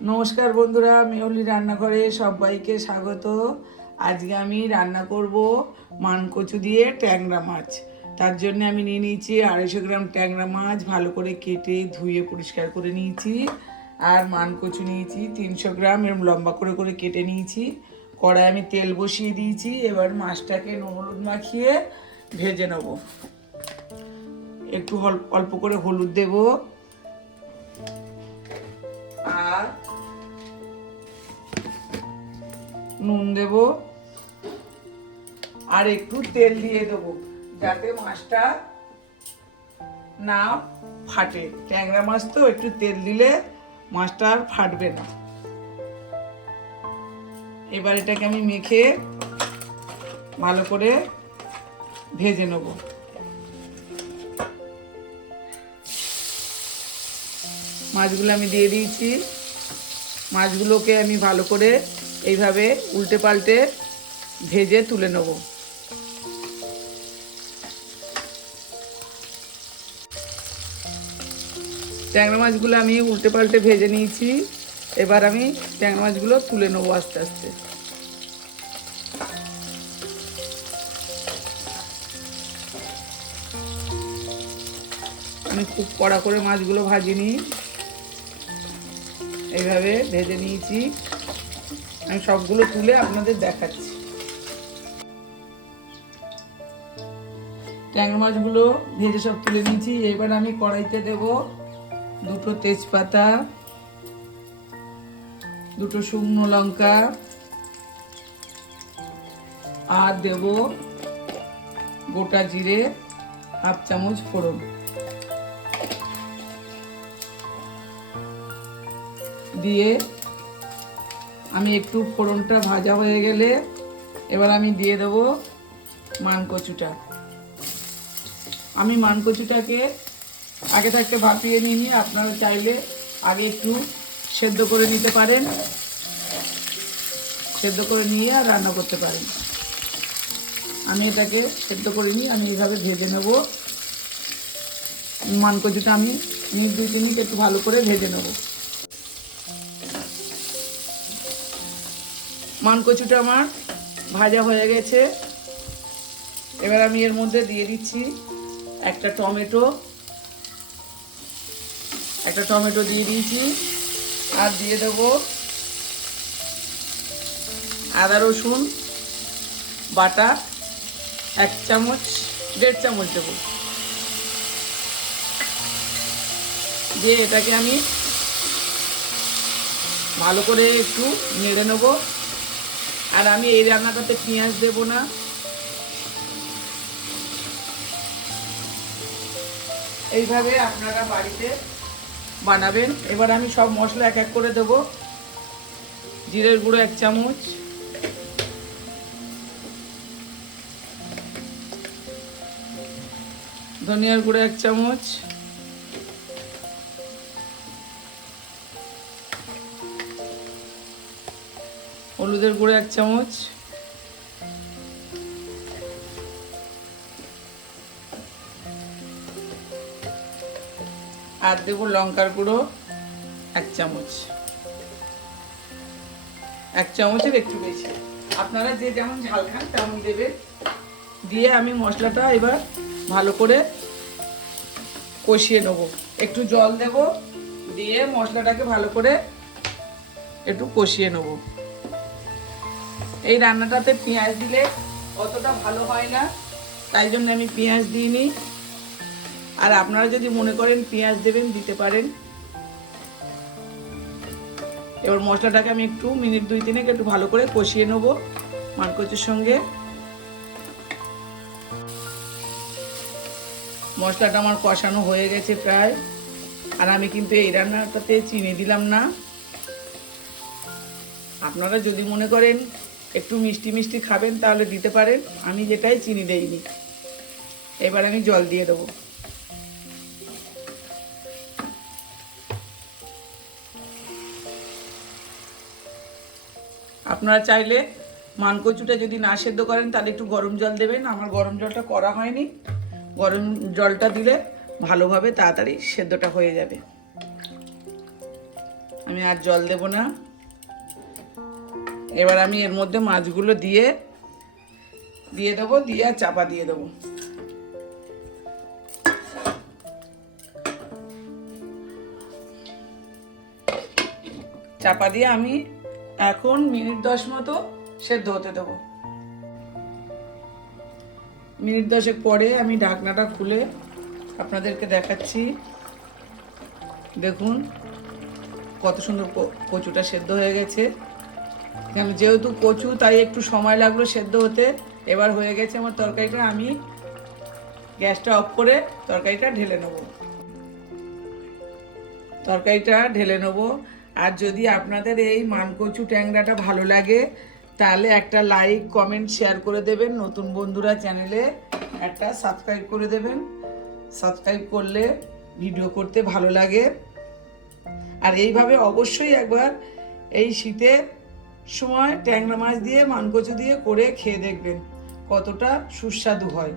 নমস্কার বন্ধুরা, মেহুলি রান্নাঘরে সবাইকে স্বাগত। আজকে আমি রান্না করব মানকচু দিয়ে ট্যাংরা মাছ। তার জন্য আমি নিয়ে নিয়েছি 250 গ্রাম ট্যাংরা মাছ, ভালো করে কেটে ধুয়ে পরিষ্কার করে নিয়েছি। আর মানকচু নিয়েছি 300 গ্রাম, এরকম লম্বা করে করে কেটে নিয়েছি। কড়াই আমি তেল বসিয়ে দিয়েছি। এবার মাছটাকে নুন হলুদ মাখিয়ে ভেজে নেব। একটু অল্প করে হলুদ দেব, আর নুন দেব, আর একটু তেল দিয়ে দেবো যাতে মাছটা না ফাটে। ট্যাংরা মাছ তো একটু তেল দিলে মাছটা আর ফাটবে না। এবার এটাকে আমি মেখে ভালো করে ভেজে নেব। মাছগুলো আমি দিয়ে দিয়েছি। মাছগুলোকে আমি ভালো করে এইভাবে উল্টে পাল্টে ভেজে তুলে নেব। ট্যাংরা মাছগুলো আমি উল্টে পাল্টে ভেজে নিয়েছি। এবার আমি ট্যাংরা মাছগুলো তুলে নেবো আস্তে আস্তে। আমি খুব কড়া করে মাছগুলো ভাজিনি, এইভাবে ভেজে নিয়েছি। আমি সবগুলো তুলে আপনাদের দেখাচ্ছি। ট্যাংরা মাছগুলো ভেজে সব তুলে নিয়েছি। এবার আমি কড়াইতে দেব 2 তেজপাতা, 2 শুকনো লঙ্কা, আর দেব গোটা জিরে 1/2 চামচ ফোড়ন দিয়ে আমি একটু ফোড়নটা ভাজা হয়ে গেলে এবার আমি দিয়ে দেব মানকচুটা। আমি মানকচুটাকে আগে থাকতে ভাপিয়ে নিয়ে, আপনারা চাইলে আগে একটু সেদ্ধ করে নিতে পারেন, সেদ্ধ করে নিয়ে আর রান্না করতে পারেন। আমি এটাকে সেদ্ধ করে নিয়ে আমি এইভাবে ভেজে নেব। মানকচুটা আমি মিনিট 2-3 একটু ভালো করে ভেজে নেব। মানকচুটা আমার ভাজা হয়ে গেছে। এবার আমি এর মধ্যে দিয়ে দিচ্ছি একটা টমেটো দিয়ে দিয়েছি। আর দিয়ে দেবো আদা রসুন বাটা 1-1.5 চামচ দেবো। দিয়ে এটাকে আমি ভালো করে একটু নেড়ে নেব। আর আমি এই রান্নাটাতে পেঁয়াজ দেব না। এইভাবে আপনারা বাড়িতে বানাবেন। এবার আমি সব মশলা এক এক করে দেব। জিরের গুঁড়ো 1 চামচ, ধনিয়ার গুঁড়ো 1 চামচ, হলুদের গুঁড়ো 1 চামচ, আর দেবো লঙ্কার গুঁড়ো 1 চামচ। 1 চামচের একটু বেশি, আপনারা যে যেমন ঝাল খান তেমন দেবেন। দিয়ে আমি মশলাটা এবার ভালো করে কষিয়ে নেব। একটু জল দেব, দিয়ে মশলাটাকে ভালো করে একটু কষিয়ে নেব। এই রান্নাটাতে পেঁয়াজ দিলে অতটা ভালো হয় না, তাই জন্য আমি পেঁয়াজ দিইনি। আর আপনারা যদি মনে করেন পেঁয়াজ দেবেন, দিতে পারেন। এবার মশলাটাকে আমি একটু মিনিট 2-3 একটু ভালো করে কষিয়ে নেব মানকচুর সঙ্গে। মশলাটা আমার কষানো হয়ে গেছে প্রায়। আর আমি কিন্তু এই রান্নাটাতে চিনি দিলাম না। আপনারা যদি মনে করেন একটু মিষ্টি মিষ্টি খাবেন তাহলে দিতে পারেন, আমি যেটাই চিনি দেইনি। এবার আমি জল দিয়ে দেবো। আপনারা চাইলে মানকচুটা যদি না সেদ্ধ করেন তাহলে একটু গরম জল দেবেন। আমার গরম জলটা করা হয়নি। গরম জলটা দিলে ভালোভাবে তাড়াতাড়ি সেদ্ধটা হয়ে যাবে। আমি আর জল দেব না। এবার আমি এর মধ্যে মাছগুলো দিয়ে দেবো, দিয়ে আর চাপা দিয়ে দেবো। চাপা দিয়ে আমি এখন মিনিট 10 মতো সেদ্ধ হতে দেবো। মিনিট 10 পরে আমি ঢাকনাটা খুলে আপনাদেরকে দেখাচ্ছি। দেখুন কত সুন্দর কচুটা সেদ্ধ হয়ে গেছে। যেহেতু কচু তাই একটু সময় লাগলো সেদ্ধ হতে। এবার হয়ে গেছে আমার তরকারিটা। আমি গ্যাসটা অফ করে তরকারিটা ঢেলে নেব। আর যদি আপনাদের এই মানকচু ট্যাংরাটা ভালো লাগে তাহলে একটা লাইক, কমেন্ট, শেয়ার করে দেবেন। নতুন বন্ধুরা চ্যানেলে একটা সাবস্ক্রাইব করে দেবেন। সাবস্ক্রাইব করলে ভিডিও করতে ভালো লাগে। আর এইভাবে অবশ্যই একবার এই শীতের সময় ট্যাংরা মাছ দিয়ে মানকচু দিয়ে করে খেয়ে দেখবেন কতটা সুস্বাদু হয়।